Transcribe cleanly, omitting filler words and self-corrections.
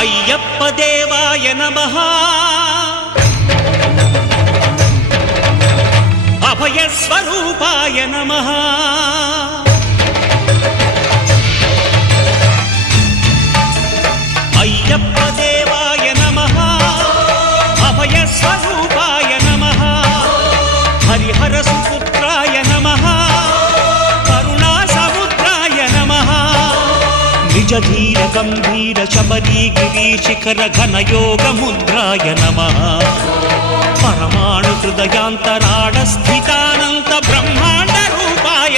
అయ్యప్ప దేవాయ నమః అభయ స్వరూపాయ నమః అయ్యప్ప దేవాయ నమః అభయ స్వరూపాయ నమః హరిహర సుపుత్రాయ నమః కరుణా సముద్రాయ నమః నిజ ధీర గంభీర శబరీ గిరి శిఖర ఘన యోగ ముద్రాయ నమః పరమాణు హృదయాంతరాళ స్థితానంత బ్రహ్మాండ రూపాయ